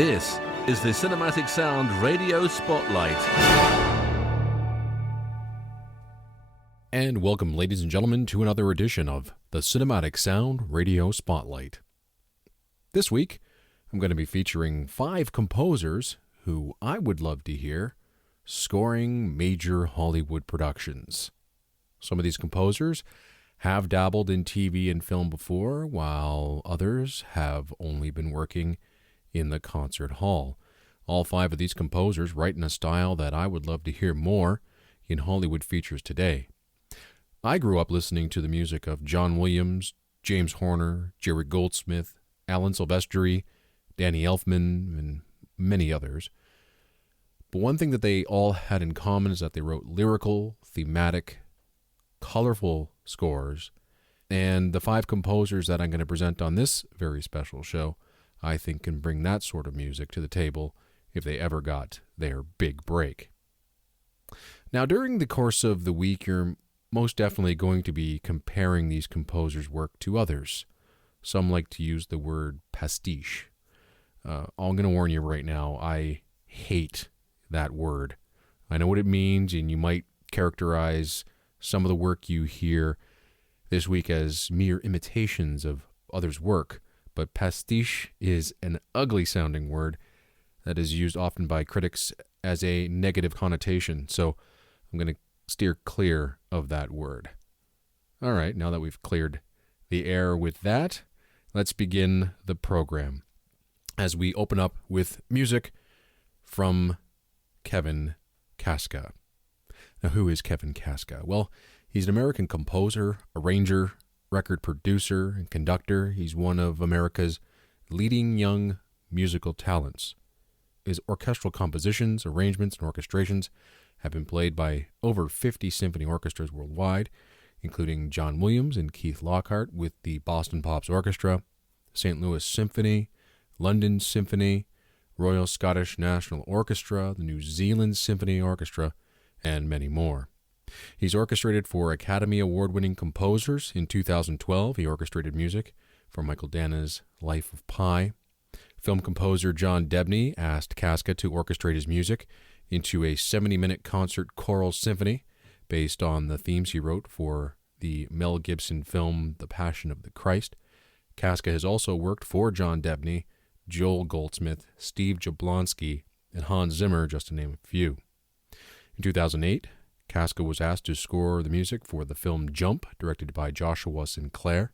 This is the Cinematic Sound Radio Spotlight. And welcome, ladies and gentlemen, to another edition of the Cinematic Sound Radio Spotlight. This week, I'm going to be featuring 5 composers who I would love to hear scoring major Hollywood productions. Some of these composers have dabbled in TV and film before, while others have only been working in the concert hall. All 5 of these composers write in a style that I would love to hear more in Hollywood features today. I grew up listening to the music of John Williams, James Horner, Jerry Goldsmith, Alan Silvestri, Danny Elfman, and many others. But one thing that they all had in common is that they wrote lyrical, thematic, colorful scores, and the 5 composers that I'm going to present on this very special show, I think can bring that sort of music to the table if they ever got their big break. Now, during the course of the week, you're most definitely going to be comparing these composers' work to others. Some like to use the word pastiche. I'm going to warn you right now, I hate that word. I know what it means, and you might characterize some of the work you hear this week as mere imitations of others' work, but pastiche is an ugly-sounding word that is used often by critics as a negative connotation, so I'm going to steer clear of that word. All right, now that we've cleared the air with that, let's begin the program as we open up with music from Kevin Kaska. Now, who is Kevin Kaska? Well, he's an American composer, arranger, record producer, and conductor. He's one of America's leading young musical talents. His orchestral compositions, arrangements, and orchestrations have been played by over 50 symphony orchestras worldwide, including John Williams and Keith Lockhart with the Boston Pops Orchestra, St. Louis Symphony, London Symphony, Royal Scottish National Orchestra, the New Zealand Symphony Orchestra, and many more. He's orchestrated for Academy Award-winning composers. In 2012, he orchestrated music for Michael Dana's Life of Pi. Film composer John Debney asked Kaska to orchestrate his music into a 70-minute concert choral symphony based on the themes he wrote for the Mel Gibson film The Passion of the Christ. Kaska has also worked for John Debney, Joel Goldsmith, Steve Jablonsky, and Hans Zimmer, just to name a few. In 2008, Kaska was asked to score the music for the film Jump, directed by Joshua Sinclair.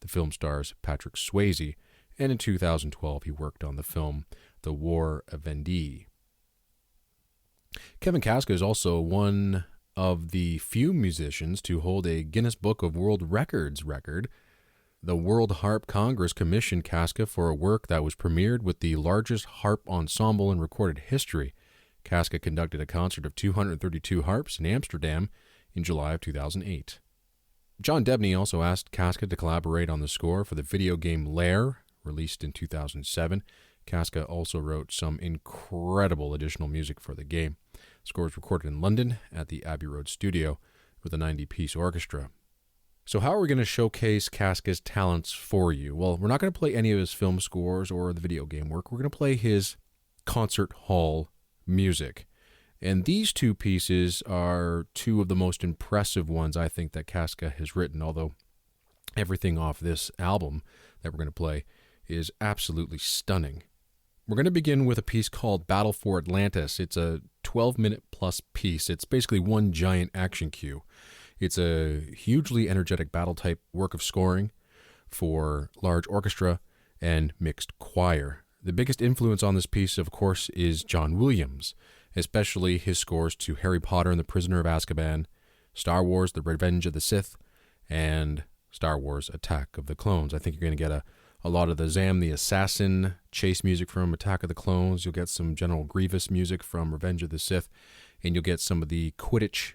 The film stars Patrick Swayze, and in 2012 he worked on the film The War of Vendée. Kevin Kaska is also one of the few musicians to hold a Guinness Book of World Records record. The World Harp Congress commissioned Kaska for a work that was premiered with the largest harp ensemble in recorded history. Kaska conducted a concert of 232 harps in Amsterdam in July of 2008. John Debney also asked Kaska to collaborate on the score for the video game Lair, released in 2007. Kaska also wrote some incredible additional music for the game. The score was recorded in London at the Abbey Road studio with a 90-piece orchestra. So how are we going to showcase Kaska's talents for you? Well, we're not going to play any of his film scores or the video game work. We're going to play his concert hall music. And these 2 pieces are 2 of the most impressive ones I think that Kaska has written, although everything off this album that we're going to play is absolutely stunning. We're going to begin with a piece called Battle for Atlantis. It's a 12-minute plus piece. It's basically one giant action cue. It's a hugely energetic battle-type work of scoring for large orchestra and mixed choir. The biggest influence on this piece, of course, is John Williams, especially his scores to Harry Potter and the Prisoner of Azkaban, Star Wars, The Revenge of the Sith, and Star Wars Attack of the Clones. I think you're going to get a lot of the Zam the Assassin chase music from Attack of the Clones. You'll get some General Grievous music from Revenge of the Sith, and you'll get some of the Quidditch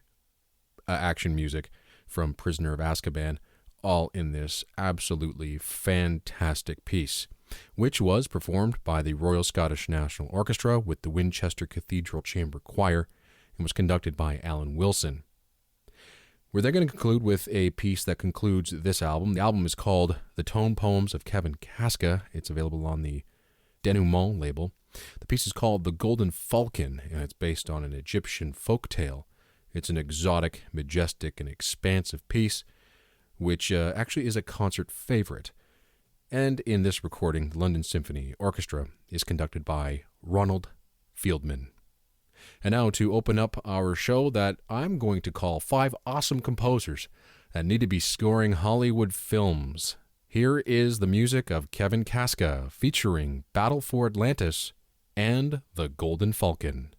action music from Prisoner of Azkaban, all in this absolutely fantastic piece, which was performed by the Royal Scottish National Orchestra with the Winchester Cathedral Chamber Choir and was conducted by Alan Wilson. We're then going to conclude with a piece that concludes this album. The album is called The Tone Poems of Kevin Kaska. It's available on the Denouement label. The piece is called The Golden Falcon, and it's based on an Egyptian folk tale. It's an exotic, majestic, and expansive piece, which actually is a concert favorite. And in this recording, the London Symphony Orchestra is conducted by Ronald Fieldman. And now to open up our show that I'm going to call 5 awesome composers that need to be scoring Hollywood films. Here is the music of Kevin Kaska featuring Battle for Atlantis and The Golden Falcon.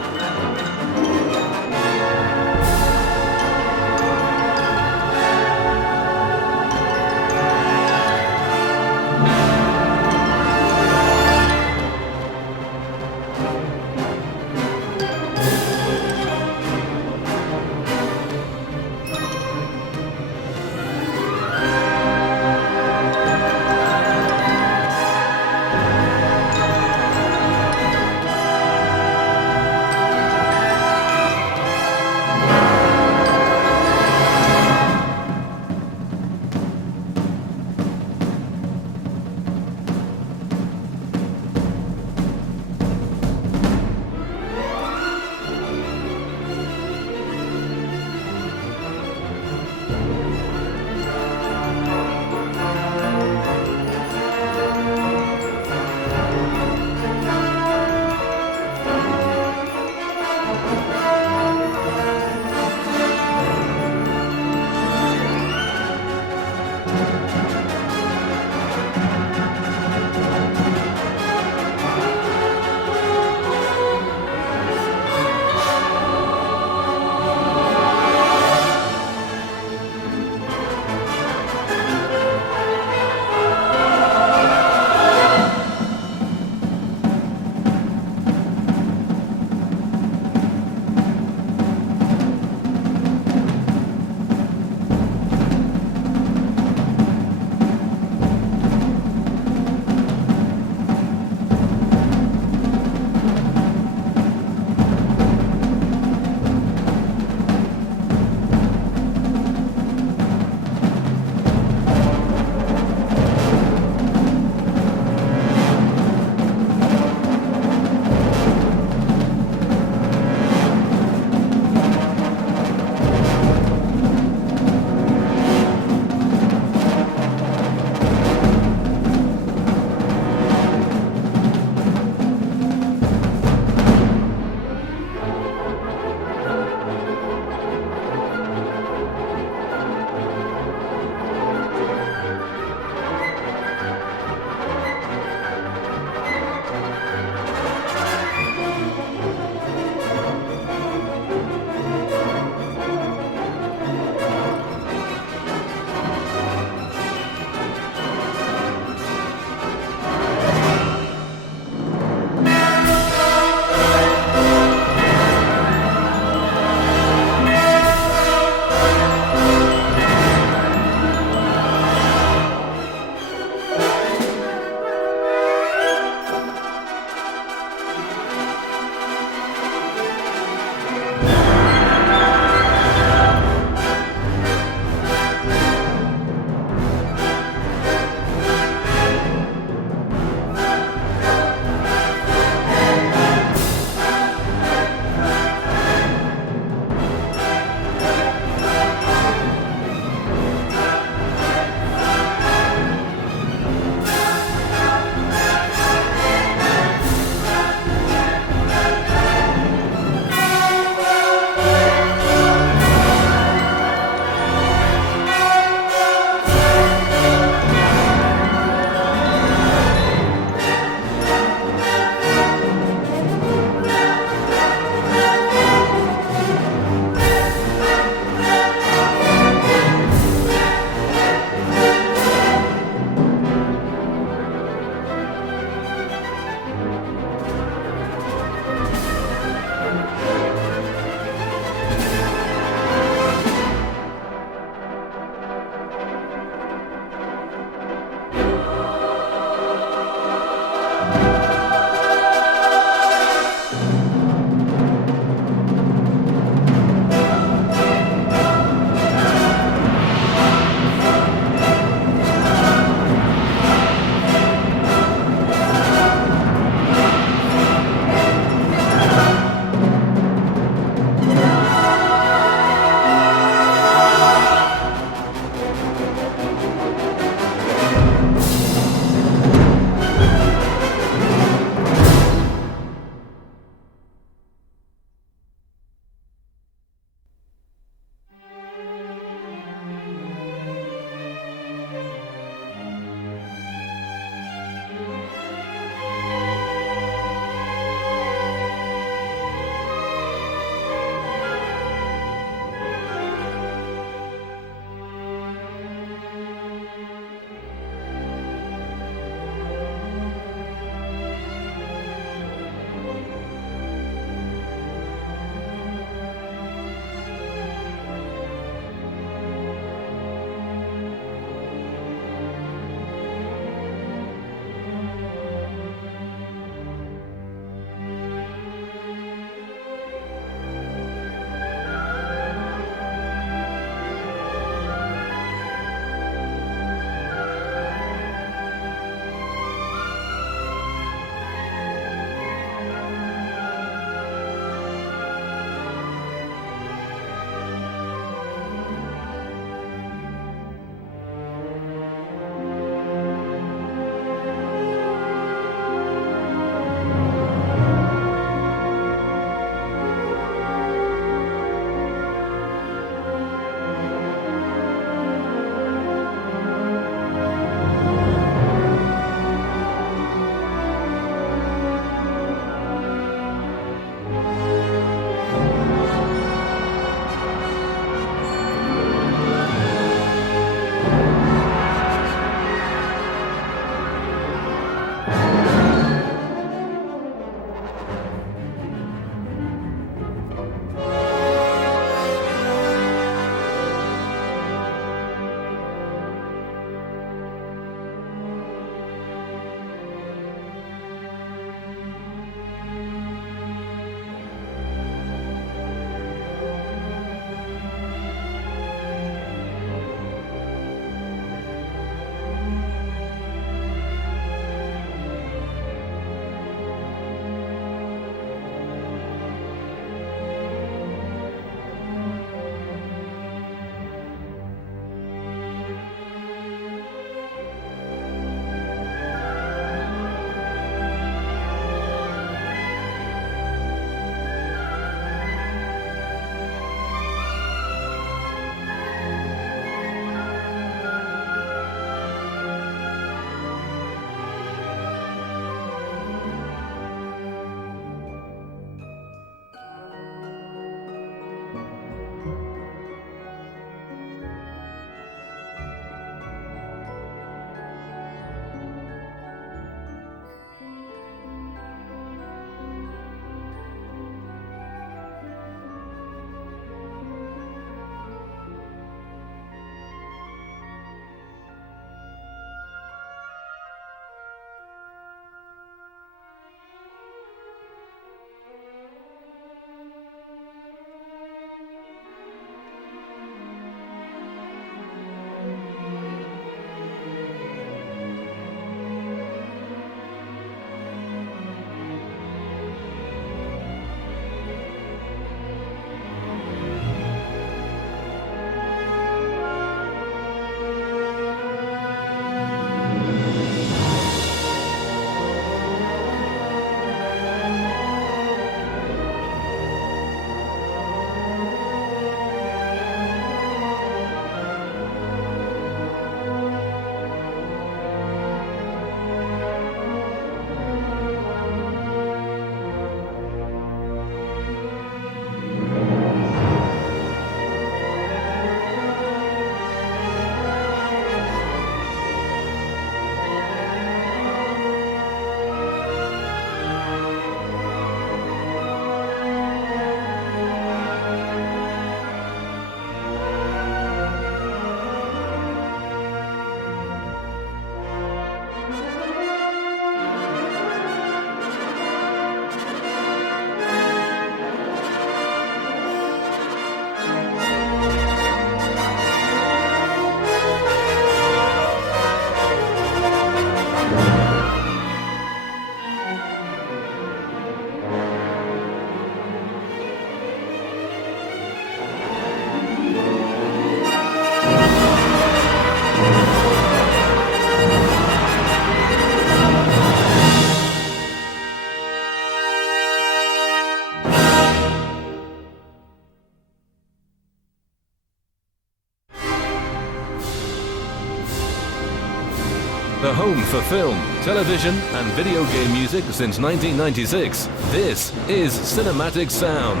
the home for film, television, and video game music since 1996. This is Cinematic Sound.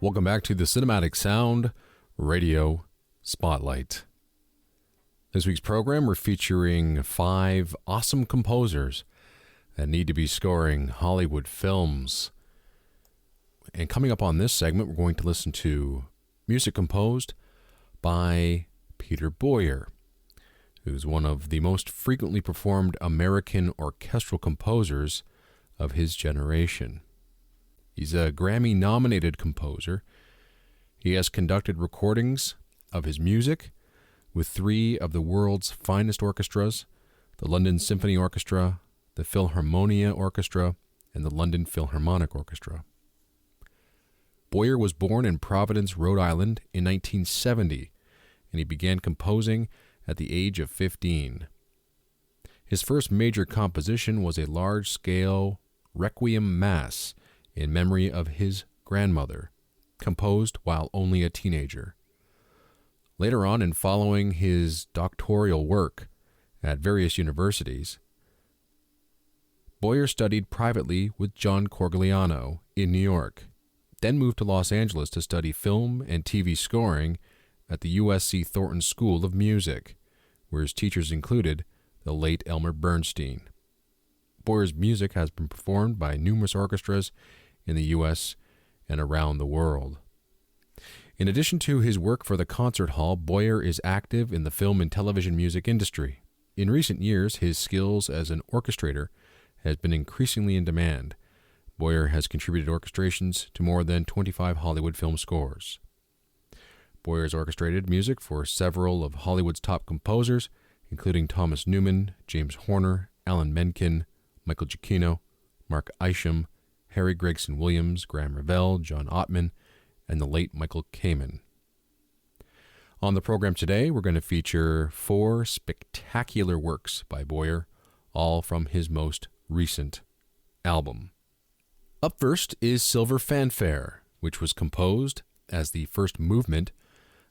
Welcome back to the Cinematic Sound Radio Spotlight. This week's program, we're featuring 5 awesome composers that need to be scoring Hollywood films. And coming up on this segment, we're going to listen to music composed by Peter Boyer, who's one of the most frequently performed American orchestral composers of his generation. He's a Grammy-nominated composer. He has conducted recordings of his music with 3 of the world's finest orchestras, the London Symphony Orchestra, the Philharmonia Orchestra, and the London Philharmonic Orchestra. Boyer was born in Providence, Rhode Island in 1970, and he began composing at the age of 15. His first major composition was a large-scale Requiem Mass in memory of his grandmother, composed while only a teenager. Later on, and following his doctoral work at various universities, Boyer studied privately with John Corigliano in New York, then moved to Los Angeles to study film and TV scoring at the USC Thornton School of Music, where his teachers included the late Elmer Bernstein. Boyer's music has been performed by numerous orchestras in the U.S. and around the world. In addition to his work for the concert hall, Boyer is active in the film and television music industry. In recent years, his skills as an orchestrator has been increasingly in demand. Boyer has contributed orchestrations to more than 25 Hollywood film scores. Boyer has orchestrated music for several of Hollywood's top composers, including Thomas Newman, James Horner, Alan Menken, Michael Giacchino, Mark Isham, Harry Gregson Williams, Graham Revell, John Ottman, and the late Michael Kamen. On the program today, we're going to feature 4 spectacular works by Boyer, all from his most recent album. Up first is Silver Fanfare, which was composed as the first movement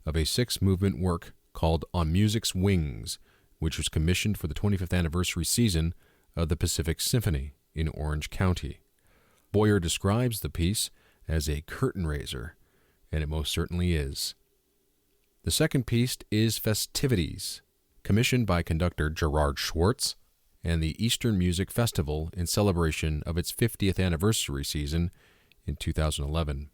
of a 6-movement work called On Music's Wings, which was commissioned for the 25th anniversary season of the Pacific Symphony in Orange County. Boyer describes the piece as a curtain raiser, and it most certainly is. The second piece is Festivities, commissioned by conductor Gerard Schwartz and the Eastern Music Festival in celebration of its 50th anniversary season in 2011.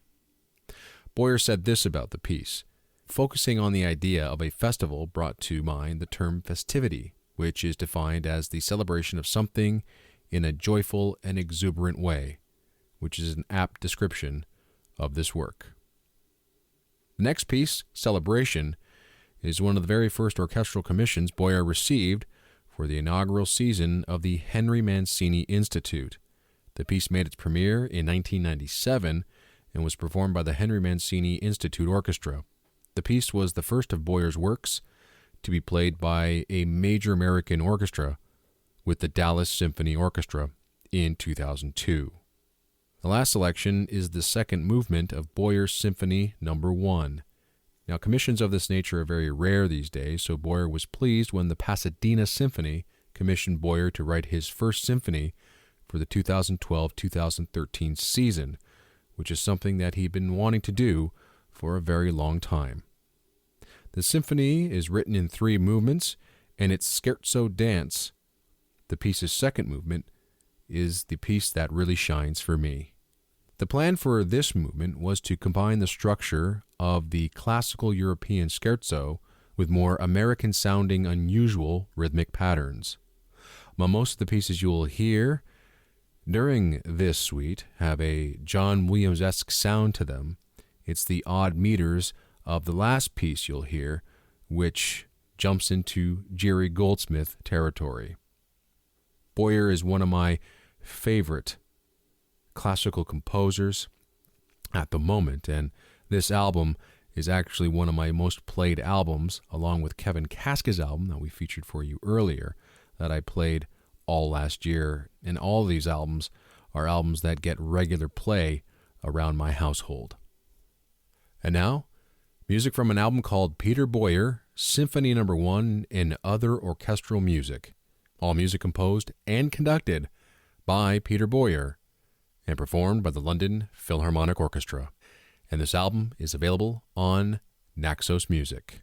Boyer said this about the piece: focusing on the idea of a festival brought to mind the term festivity, which is defined as the celebration of something in a joyful and exuberant way, which is an apt description of this work. The next piece, Celebration, is one of the very first orchestral commissions Boyer received for the inaugural season of the Henry Mancini Institute. The piece made its premiere in 1997 and was performed by the Henry Mancini Institute Orchestra. The piece was the first of Boyer's works to be played by a major American orchestra with the Dallas Symphony Orchestra in 2002. The last selection is the second movement of Boyer's Symphony No. 1. Now, commissions of this nature are very rare these days, so Boyer was pleased when the Pasadena Symphony commissioned Boyer to write his first symphony for the 2012-2013 season, which is something that he'd been wanting to do for a very long time. The symphony is written in 3 movements, and its scherzo dance, the piece's second movement, is the piece that really shines for me. The plan for this movement was to combine the structure of the classical European scherzo with more American-sounding, unusual rhythmic patterns. While most of the pieces you will hear during this suite have a John Williams-esque sound to them, it's the odd meters of the last piece you'll hear, which jumps into Jerry Goldsmith territory. Boyer is one of my favorite classical composers at the moment, and this album is actually one of my most played albums, along with Kevin Kaska's album that we featured for you earlier, that I played all last year. And all of these albums are albums that get regular play around my household. And now, Music from an album called Peter Boyer, Symphony No. 1 and Other Orchestral Music. All music composed and conducted by Peter Boyer and performed by the London Philharmonic Orchestra. And this album is available on Naxos Music.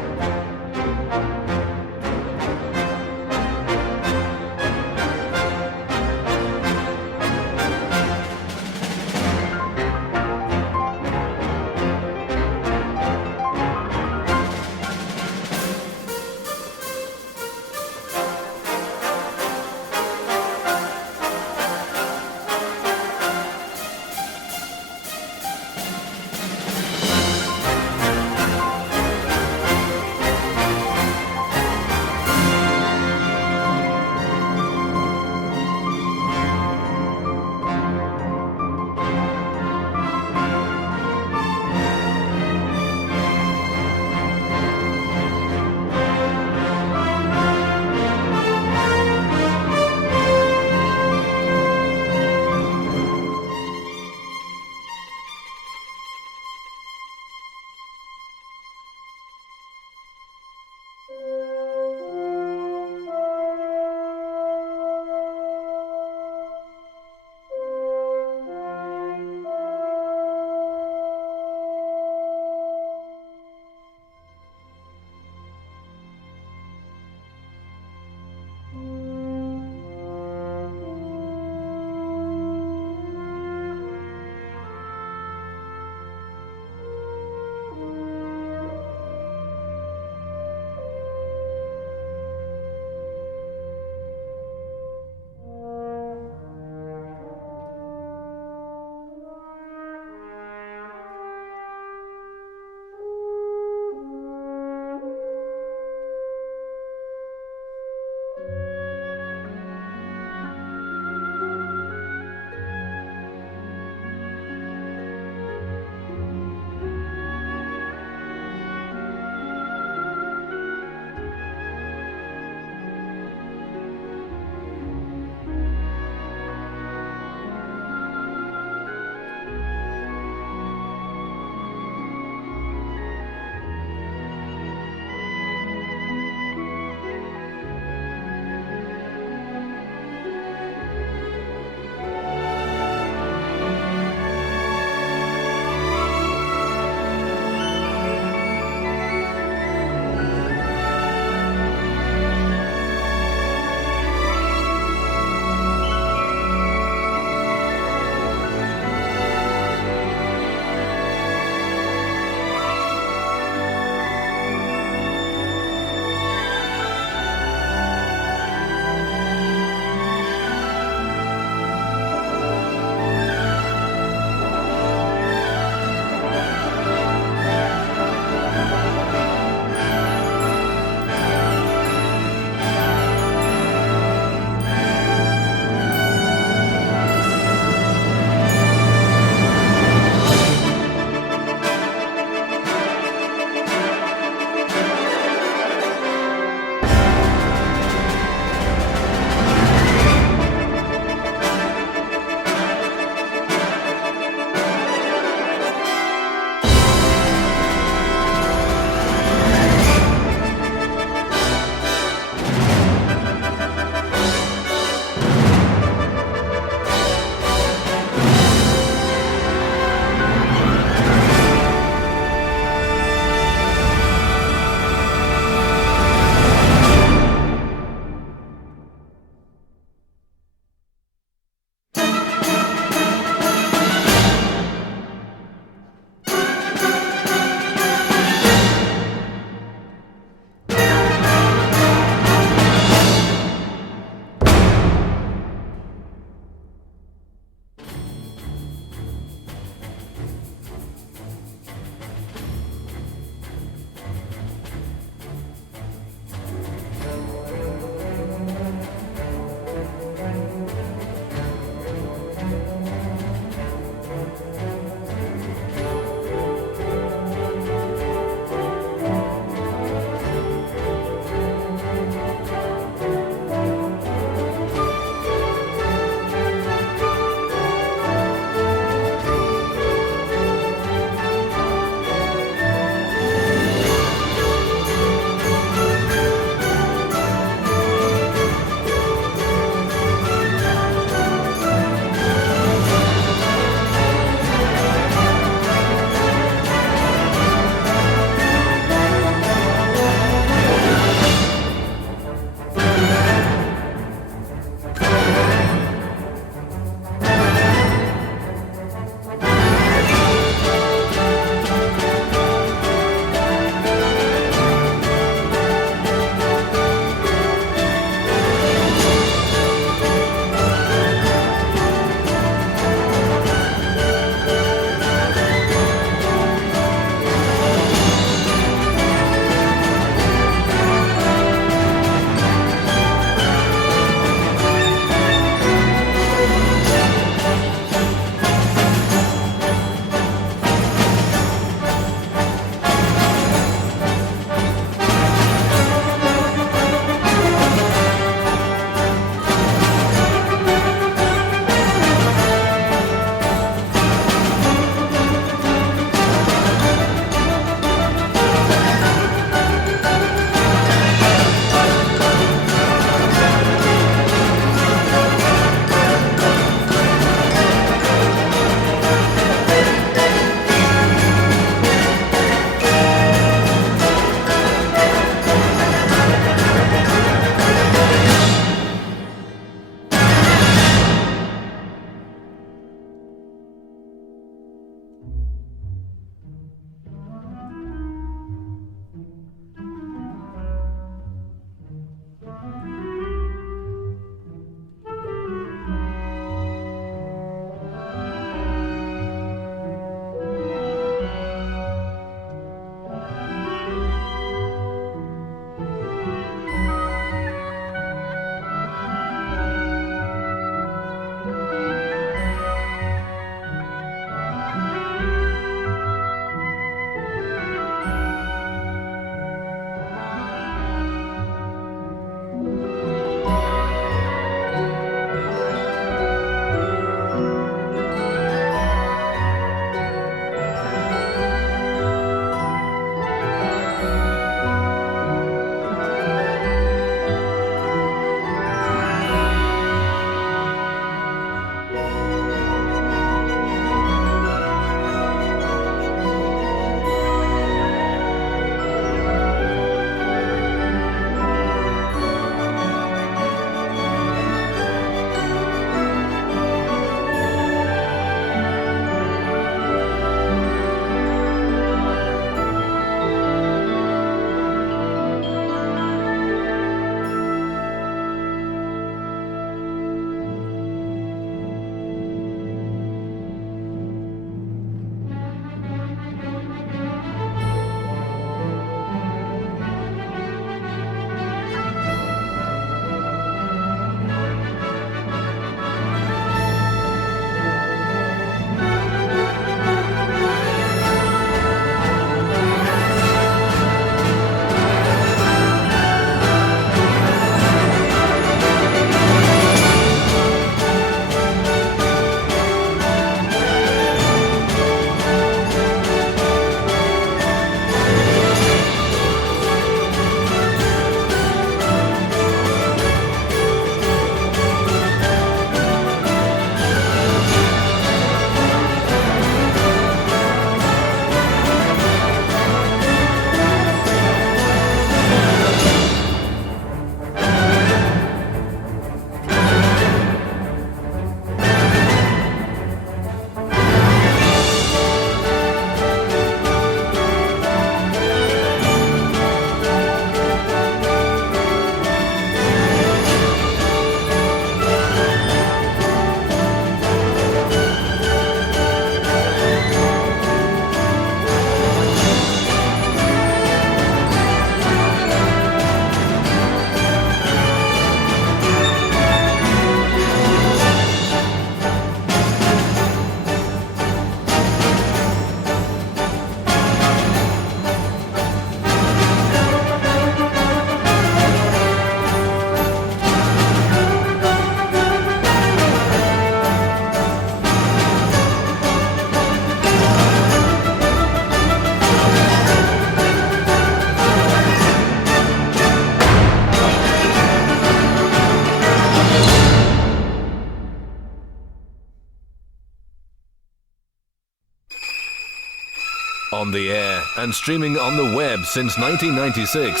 On the air and streaming on the web since 1996,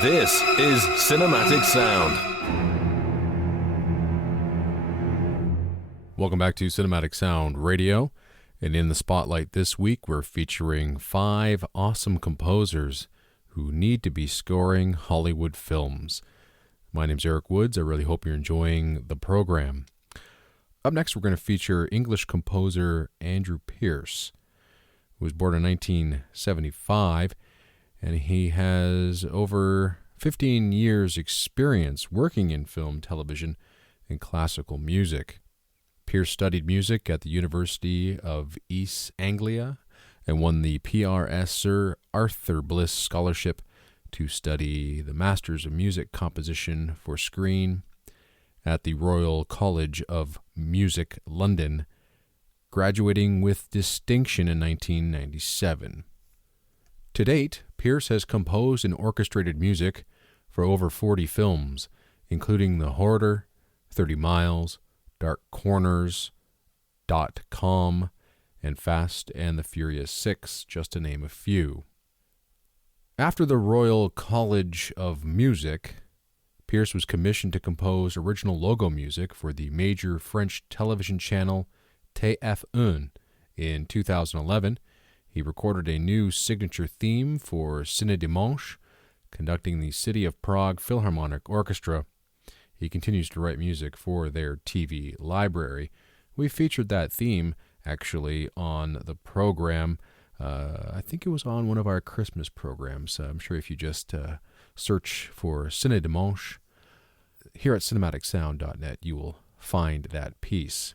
this is Cinematic Sound. Welcome back to Cinematic Sound Radio. And in the spotlight this week, we're featuring 5 awesome composers who need to be scoring Hollywood films. My name's Eric Woods. I really hope you're enjoying the program. Up next, we're going to feature English composer Andrew Pearce, who was born in 1975, and he has over 15 years' experience working in film, television, and classical music. Pearce studied music at the University of East Anglia and won the PRS Sir Arthur Bliss Scholarship to study the Masters of Music Composition for Screen at the Royal College of Music, London, graduating with distinction in 1997. To date, Pearce has composed and orchestrated music for over 40 films, including The Hoarder, 30 Miles, Dark Corners, .com, and Fast and the Furious 6, just to name a few. After the Royal College of Music, Pearce was commissioned to compose original logo music for the major French television channel TF1 in 2011. He recorded a new signature theme for Ciné Dimanche, conducting the City of Prague Philharmonic Orchestra. He continues to write music for their TV library. We featured that theme, actually, on the program. I think it was on one of our Christmas programs. I'm sure if you just search for Ciné Dimanche here at cinematicsound.net, you will find that piece.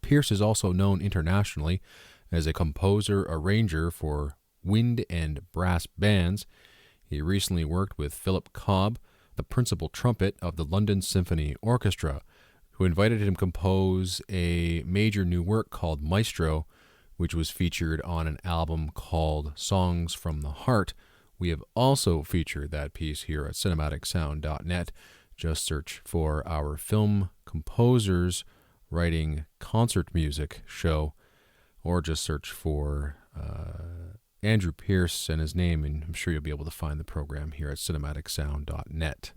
Pearce is also known internationally as a composer-arranger for wind and brass bands. He recently worked with Philip Cobb, the principal trumpet of the London Symphony Orchestra, who invited him to compose a major new work called Maestro, which was featured on an album called Songs from the Heart. We have also featured that piece here at cinematicsound.net. Just search for our Film Composers Writing Concert Music show, or just search for Andrew Pearce and his name, and I'm sure you'll be able to find the program here at cinematicsound.net.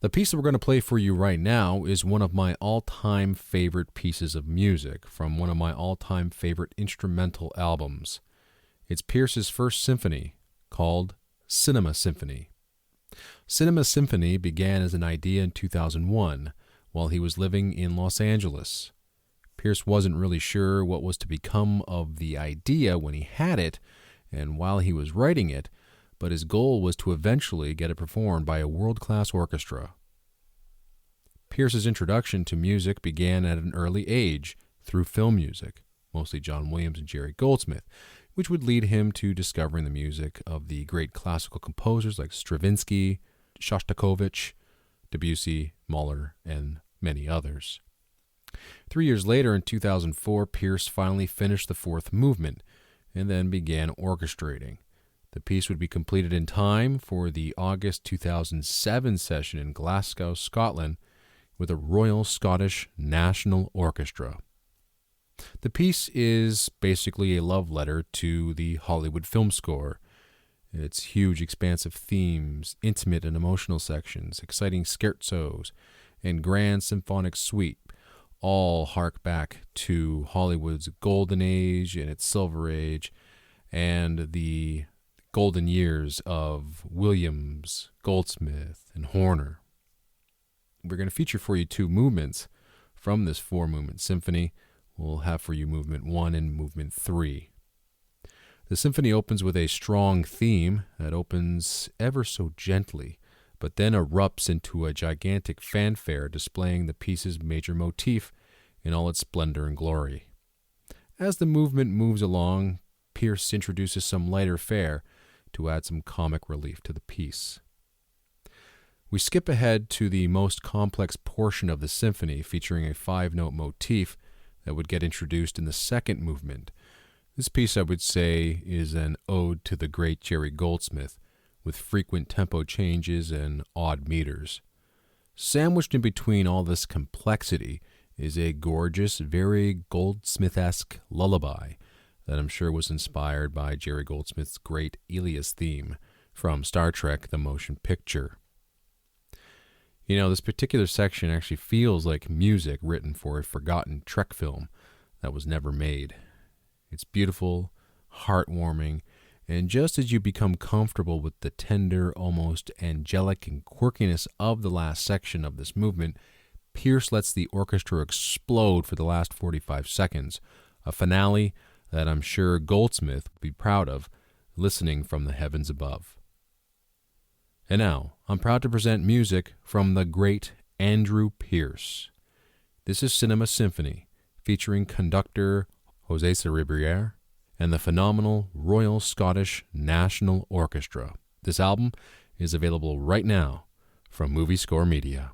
The piece that we're going to play for you right now is one of my all-time favorite pieces of music from one of my all-time favorite instrumental albums. It's Pearce's first symphony, called Cinema Symphony. Cinema Symphony began as an idea in 2001 while he was living in Los Angeles. Pearce wasn't really sure what was to become of the idea when he had it and while he was writing it, but his goal was to eventually get it performed by a world-class orchestra. Pearce's introduction to music began at an early age through film music, mostly John Williams and Jerry Goldsmith, which would lead him to discovering the music of the great classical composers like Stravinsky, Shostakovich, Debussy, Mahler, and many others. 3 years later, in 2004, Pearce finally finished the fourth movement and then began orchestrating. The piece would be completed in time for the August 2007 session in Glasgow, Scotland, with a Royal Scottish National Orchestra. The piece is basically a love letter to the Hollywood film score. Its huge, expansive themes, intimate and emotional sections, exciting scherzos, and grand symphonic suite all hark back to Hollywood's golden age and its silver age and the golden years of Williams, Goldsmith, and Horner. We're going to feature for you 2 movements from this 4-movement symphony. We'll have for you movement 1 and movement 3. The symphony opens with a strong theme that opens ever so gently, but then erupts into a gigantic fanfare displaying the piece's major motif in all its splendor and glory. As the movement moves along, Pearce introduces some lighter fare to add some comic relief to the piece. We skip ahead to the most complex portion of the symphony, featuring a 5-note motif that would get introduced in the second movement. This piece, I would say, is an ode to the great Jerry Goldsmith, with frequent tempo changes and odd meters. Sandwiched in between all this complexity is a gorgeous, very Goldsmith-esque lullaby that I'm sure was inspired by Jerry Goldsmith's great Elias theme from Star Trek: The Motion Picture. You know, this particular section actually feels like music written for a forgotten Trek film that was never made. It's beautiful, heartwarming, and just as you become comfortable with the tender, almost angelic and quirkiness of the last section of this movement, Pearce lets the orchestra explode for the last 45 seconds, a finale that I'm sure Goldsmith would be proud of, listening from the heavens above. And now, I'm proud to present music from the great Andrew Pearce. This is Cinema Symphony, featuring conductor José Cerebriere and the phenomenal Royal Scottish National Orchestra. This album is available right now from Movie Score Media.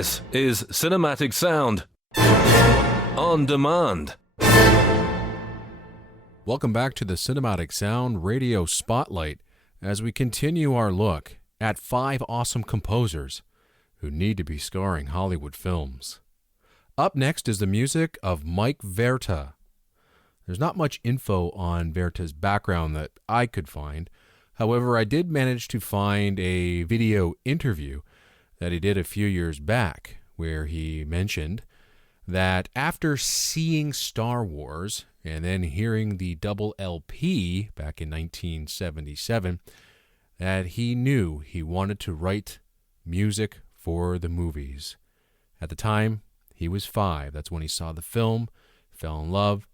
This is Cinematic Sound on demand. Welcome back to the Cinematic Sound Radio Spotlight as we continue our look at 5 awesome composers who need to be scoring Hollywood films. Up next is the music of Mike Verta. There's not much info on Verta's background that I could find. However, I did manage to find a video interview that he did a few years back where he mentioned that after seeing Star Wars and then hearing the double LP back in 1977, that he knew he wanted to write music for the movies. At the time, he was 5. That's when he saw the film, fell in love,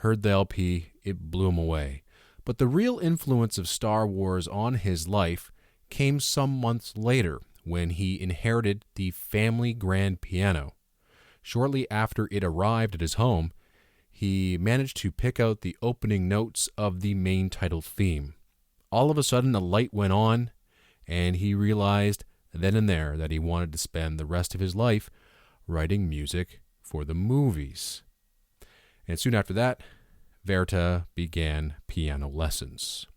heard the LP, it blew him away. But the real influence of Star Wars on his life came some months later when he inherited the family grand piano. Shortly after it arrived at his home, he managed to pick out the opening notes of the main title theme. All of a sudden, a light went on, and he realized then and there that he wanted to spend the rest of his life writing music for the movies. And soon after that, Verta began piano lessons.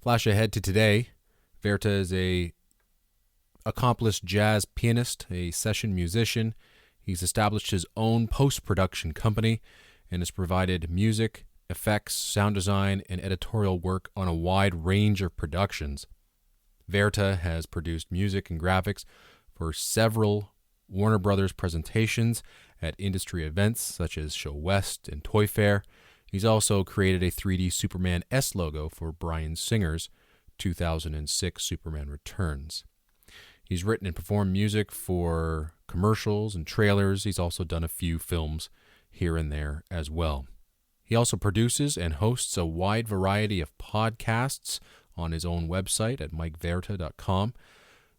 Flash ahead to today. Verta is a accomplished jazz pianist, a session musician. He's established his own post-production company and has provided music, effects, sound design, and editorial work on a wide range of productions. Verta has produced music and graphics for several Warner Brothers presentations at industry events such as Show West and Toy Fair. He's also created a 3D Superman S logo for Bryan Singer's 2006 Superman Returns. He's written and performed music for commercials and trailers. He's also done a few films here and there as well. He also produces and hosts a wide variety of podcasts on his own website at mikeverta.com,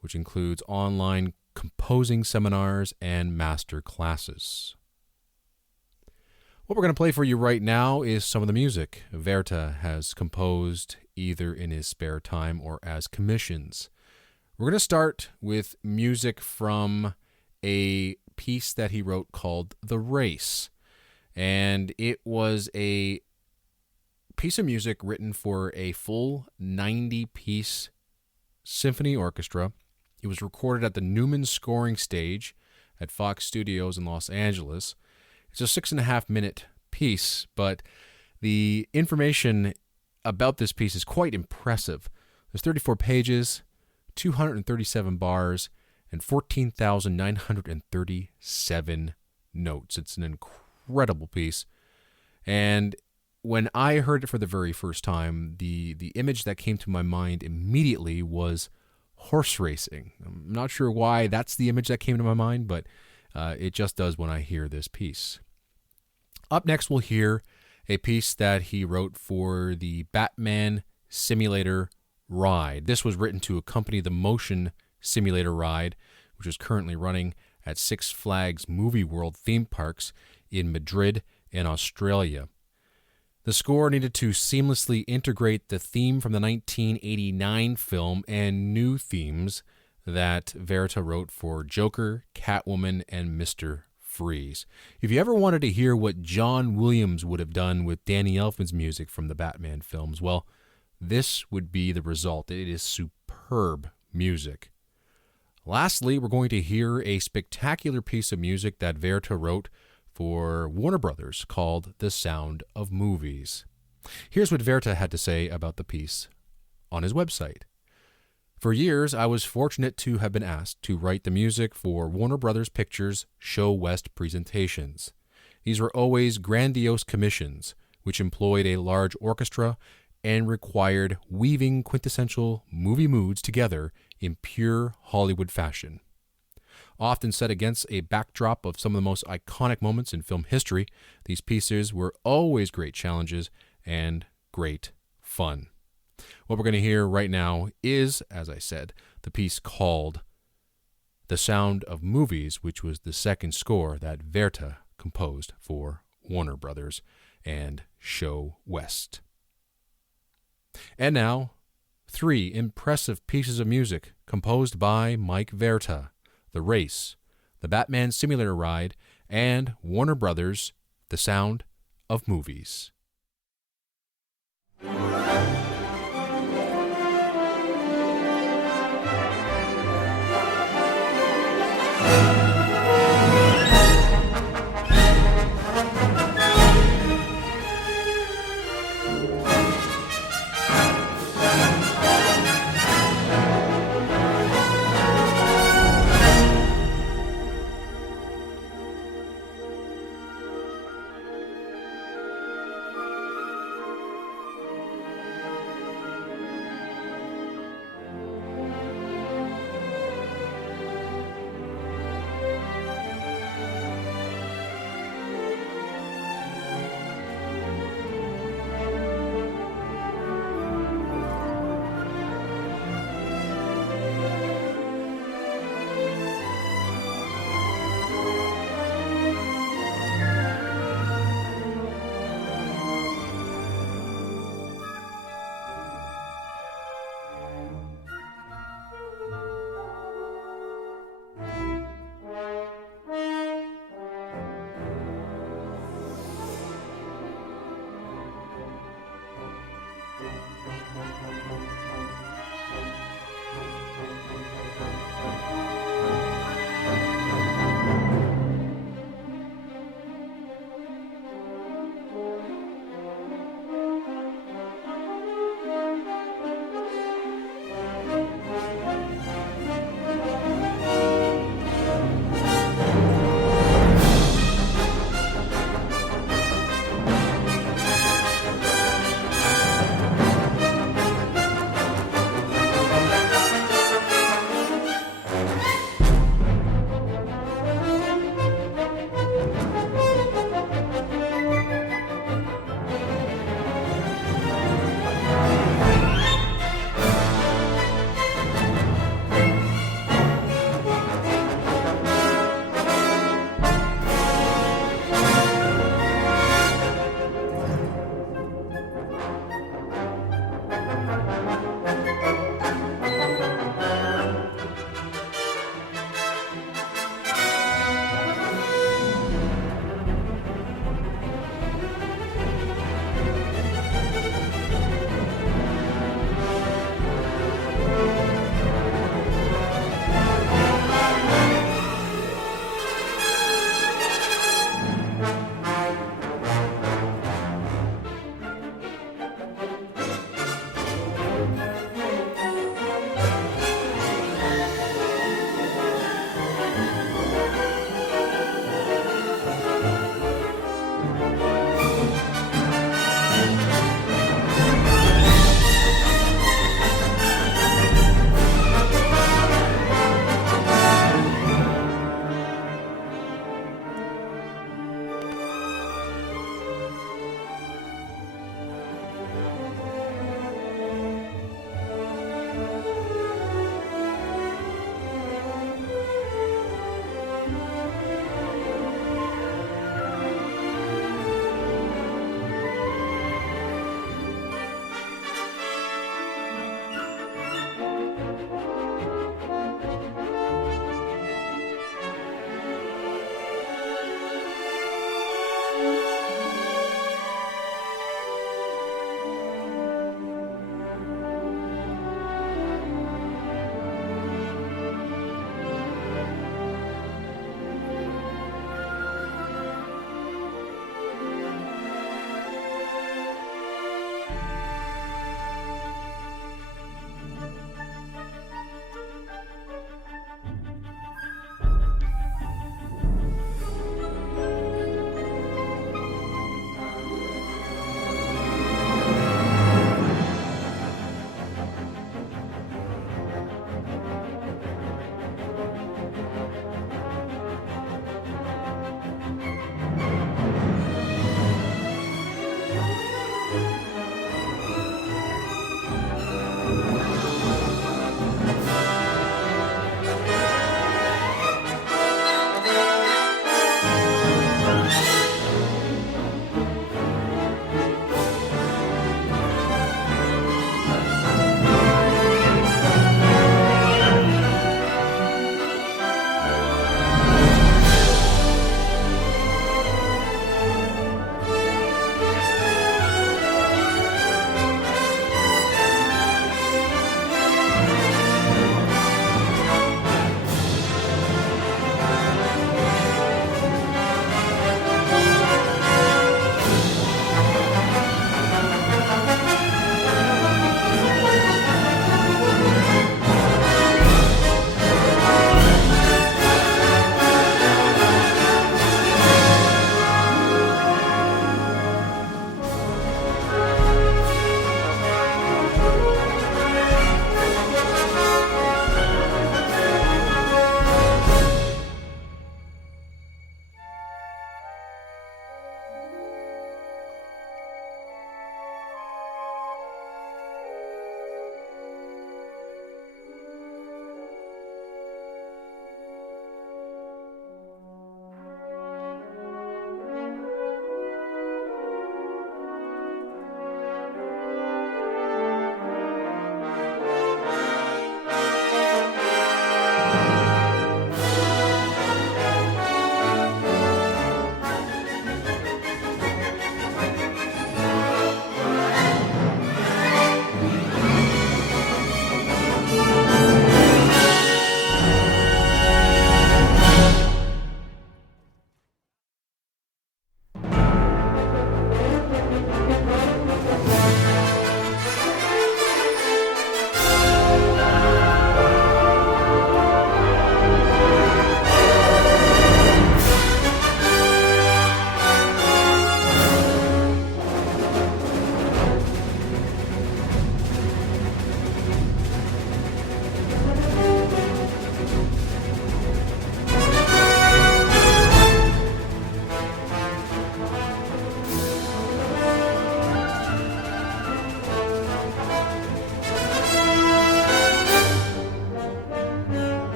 which includes online composing seminars and master classes. What we're going to play for you right now is some of the music Verta has composed either in his spare time or as commissions. We're going to start with music from a piece that he wrote called The Race. And it was a piece of music written for a full 90-piece symphony orchestra. It was recorded at the Newman Scoring Stage at Fox Studios in Los Angeles. It's a 6.5-minute piece, but the information about this piece is quite impressive. There's 34 pages, 237 bars, and 14,937 notes. It's an incredible piece. And when I heard it for the very first time, the image that came to my mind immediately was horse racing. I'm not sure why that's the image that came to my mind, but it just does when I hear this piece. Up next, we'll hear a piece that he wrote for the Batman Simulator ride. This was written to accompany the motion simulator ride, which is currently running at Six Flags Movie World theme parks in Madrid and Australia. The score needed to seamlessly integrate the theme from the 1989 film and new themes that Verta wrote for Joker, Catwoman, and Mr. Freeze. If you ever wanted to hear what John Williams would have done with Danny Elfman's music from the Batman films, well, this would be the result. It is superb music. Lastly, we're going to hear a spectacular piece of music that Verta wrote for Warner Brothers called The Sound of Movies. Here's what Verta had to say about the piece on his website. For years, I was fortunate to have been asked to write the music for Warner Brothers Pictures Show West presentations. These were always grandiose commissions, which employed a large orchestra and required weaving quintessential movie moods together in pure Hollywood fashion. Often set against a backdrop of some of the most iconic moments in film history, these pieces were always great challenges and great fun. What we're going to hear right now is, as I said, the piece called The Sound of Movies, which was the second score that Verta composed for Warner Brothers and Show West. And now, 3 impressive pieces of music composed by Mike Verta. The Race, the Batman Simulator Ride, and Warner Brothers' The Sound of Movies.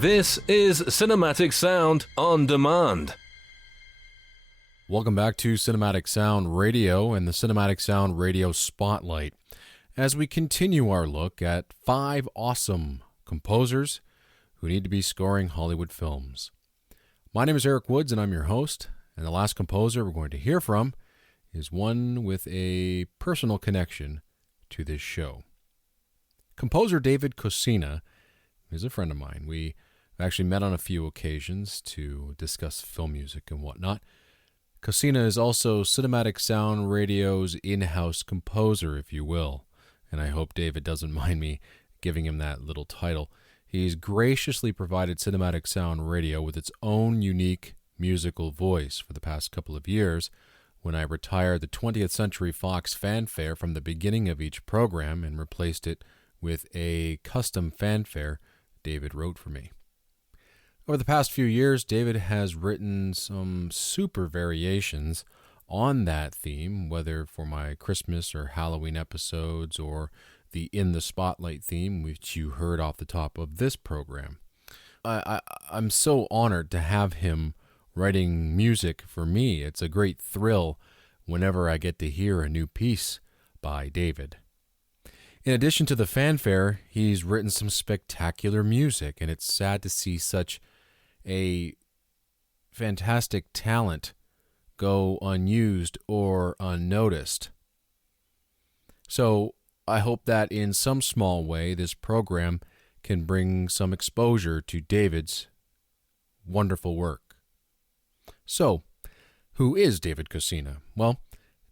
This is Cinematic Sound on Demand. Welcome back to Cinematic Sound Radio and the Cinematic Sound Radio Spotlight, as we continue our look at 5 awesome composers who need to be scoring Hollywood films. My name is Eric Woods, and I'm your host, and the last composer we're going to hear from is one with a personal connection to this show. Composer David Coscina is a friend of mine. We've actually met on a few occasions to discuss film music and whatnot. Coscina is also Cinematic Sound Radio's in-house composer, if you will, and I hope David doesn't mind me giving him that little title. He's graciously provided Cinematic Sound Radio with its own unique musical voice for the past couple of years, when I retired the 20th Century Fox fanfare from the beginning of each program and replaced it with a custom fanfare David wrote for me. Over the past few years, David has written some super variations on that theme, whether for my Christmas or Halloween episodes or the In the Spotlight theme, which you heard off the top of this program. I'm so honored to have him writing music for me. It's a great thrill whenever I get to hear a new piece by David. In addition to the fanfare, he's written some spectacular music, and it's sad to see such a fantastic talent go unused or unnoticed. So I hope that in some small way this program can bring some exposure to David's wonderful work. So, who is David Coscina? Well,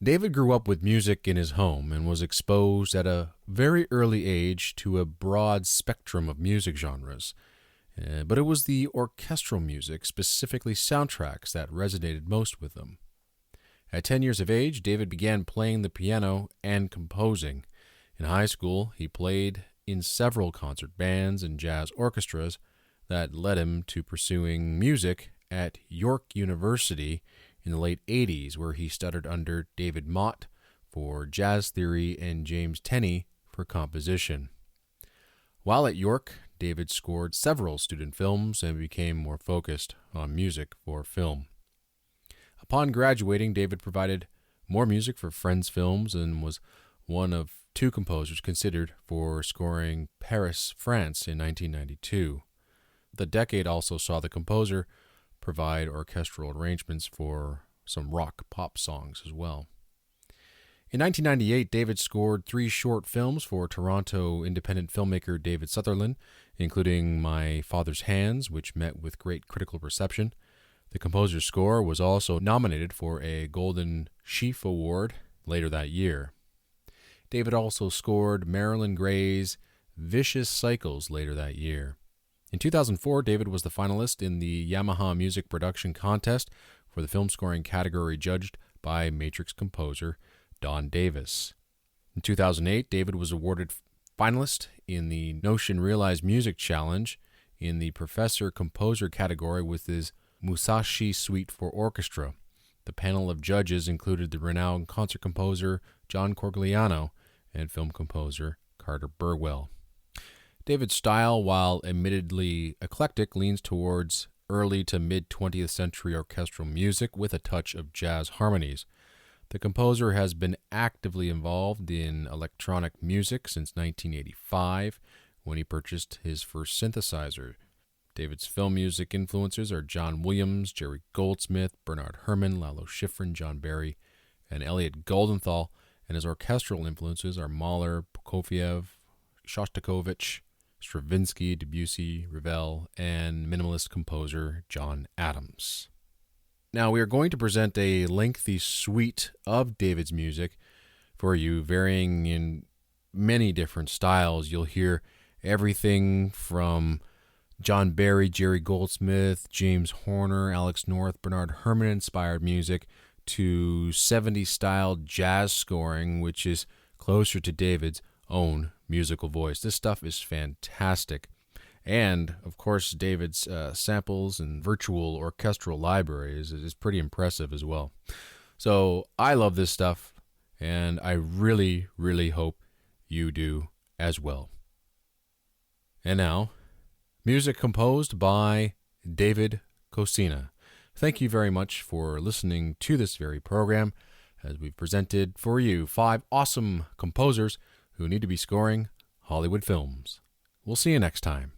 David grew up with music in his home and was exposed at a very early age to a broad spectrum of music genres. But it was the orchestral music, specifically soundtracks, that resonated most with him. At 10 years of age, David began playing the piano and composing. In high school, he played in several concert bands and jazz orchestras that led him to pursuing music at York University in the late 80s, where he studied under David Mott for jazz theory and James Tenney for composition. While at York, David scored several student films and became more focused on music for film. Upon graduating, David provided more music for Friends films and was one of 2 composers considered for scoring Paris, France in 1992. The decade also saw the composer provide orchestral arrangements for some rock pop songs as well. In 1998, David scored 3 short films for Toronto independent filmmaker David Sutherland, including My Father's Hands, which met with great critical reception. The composer's score was also nominated for a Golden Sheaf Award later that year. David also scored Marilyn Gray's Vicious Cycles later that year. In 2004, David was the finalist in the Yamaha Music Production Contest for the film scoring category, judged by Matrix composer Don Davis. In 2008, David was awarded finalist in the Notion Realized Music Challenge in the Professor Composer category with his Musashi Suite for Orchestra. The panel of judges included the renowned concert composer John Corgliano and film composer Carter Burwell. David's style, while admittedly eclectic, leans towards early to mid-20th century orchestral music with a touch of jazz harmonies. The composer has been actively involved in electronic music since 1985, when he purchased his first synthesizer. David's film music influences are John Williams, Jerry Goldsmith, Bernard Herrmann, Lalo Schifrin, John Barry, and Elliot Goldenthal, and his orchestral influences are Mahler, Prokofiev, Shostakovich, Stravinsky, Debussy, Ravel, and minimalist composer John Adams. Now, we are going to present a lengthy suite of David's music for you, varying in many different styles. You'll hear everything from John Barry, Jerry Goldsmith, James Horner, Alex North, Bernard Herrmann-inspired music, to 70s-style jazz scoring, which is closer to David's own musical voice. This stuff is fantastic. And, of course, David's samples and virtual orchestral library is pretty impressive as well. So I love this stuff, and I really, really hope you do as well. And now, Music composed by David Coscina. Thank you very much for listening to this very program as we've presented for you 5 awesome composers who need to be scoring Hollywood films. We'll see you next time.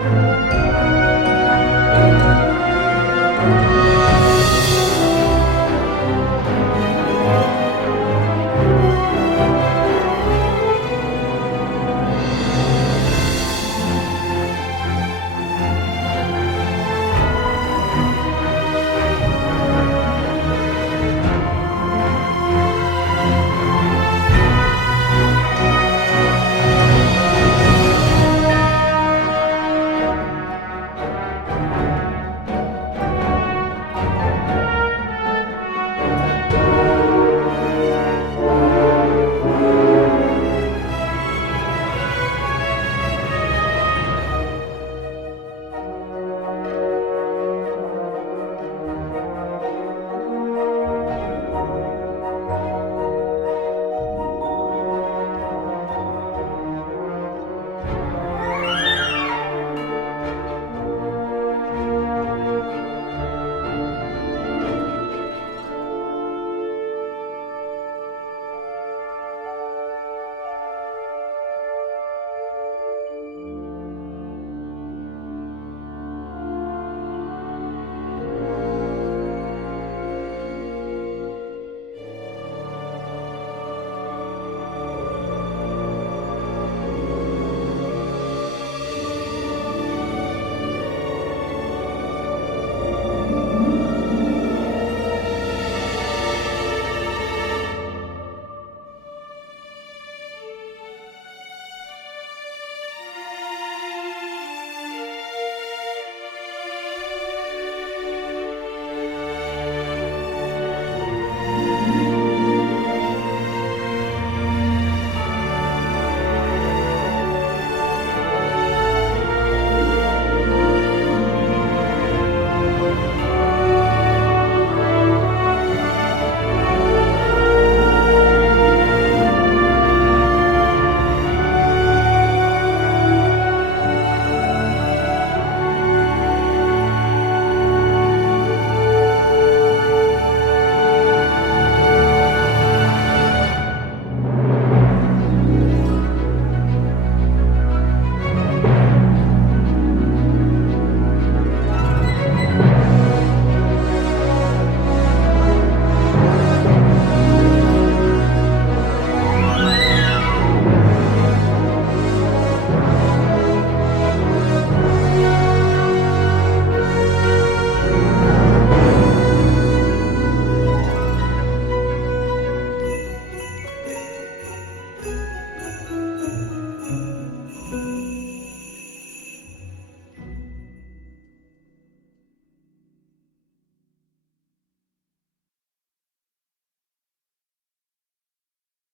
Bye.